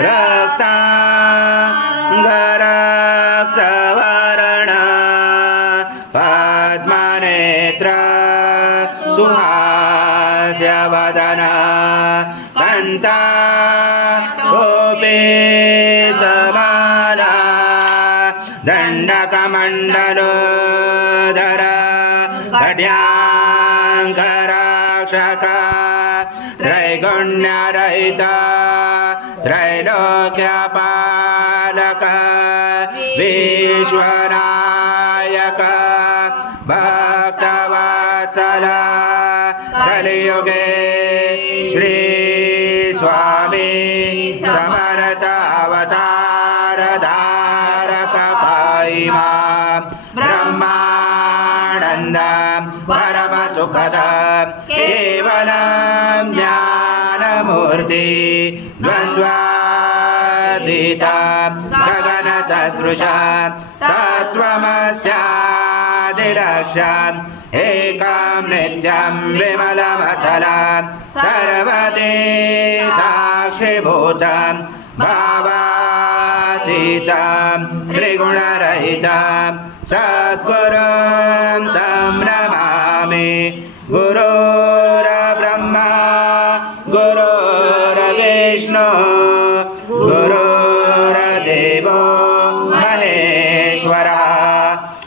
रक्ता रक्तवर्ण पद्मनेत्र सुहास्यवदन कन्ता कोपे समाला दण्डकमण्डलो धर घट्याङ्कराक्षक त्रैगुण्यरहिता त्रैलोक्यपालक विश्वनायक भक्तवासल कलियुगे श्री स्वामी समरत अवतार धारक पायिमा ब्रह्मानन्द परमसुखद केवलं ज्ञानमूर्ति द्वन्द्वातीत गगनसदृशा तत्त्वमस्यादिरक्ष एकं नित्यं विमलमचलं सर्वदे साक्षिभूतं भावातीतां त्रिगुणरहितां सद्गुरुं तं नम गुरोरदेवो महेश्वरः।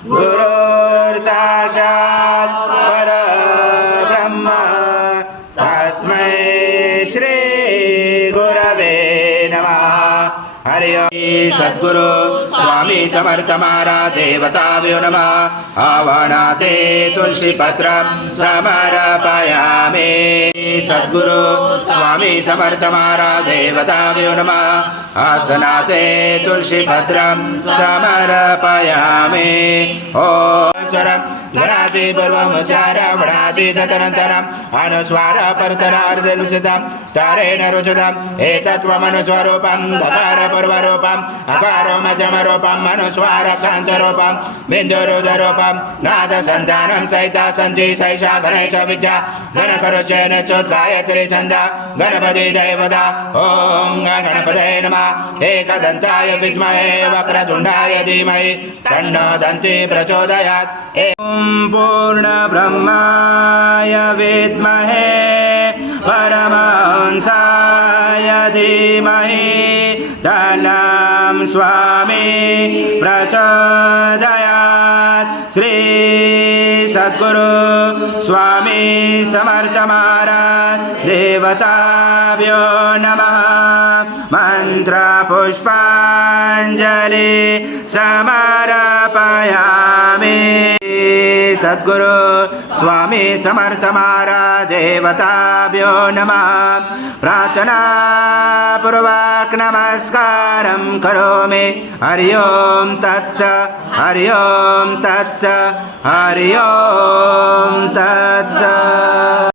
गुरोर्साक्षात् परब्रह्म। तस्मै श्रीगुरवे नमः। हरि सद्गुरु स्वामी समर्थ महाराज देवताभ्यो नमः। आवाहनाते तुलसीपत्रं समर्पयामि సద్గురు స్వామి సమర్థ మహారాజేవతాభ్యో నమ. ఆసనాతే తులసి భద్రం సమర్పయామి. ఓ स्वरं गणाति पूर्वमुच्चार वणाति तदनन्तरम् अनुस्वार परतरार्धनुसृतं तारेण रुचितम् एतत्त्वमनुस्वरूपं दकार पूर्वरूपम् अकारो मध्यमरूपम् अनुस्वार शान्तरूपं बिन्दुरुदरूपं नादसन्धानं सहिता सञ्जी सैषा गणेश विद्या गणकरुष्येन चोद्गायत्री छन्द गणपति देवता ॐ गणपते नमः एकदन्ताय विद्महे वक्रतुण्डाय धीमहि तन्नो दन्ति प्रचोदयात् ॐ पूर्णब्रह्माय विद्महे परमहंसाय धीमहि तन्नं स्वामी प्रचोदयात् श्री सद्गुरु स्वामी महाराज देवताभ्यो नमः। मन्त्रपुष्पाञ्जलि समर्पयामि सद्गुरु स्वामी समर्थ महाराज देवताभ्यो नमः। प्रार्थनापूर्वक नमस्कारं करोमि। हरि ओं तत्स हरि ओं तत्स हरि ओं तत्स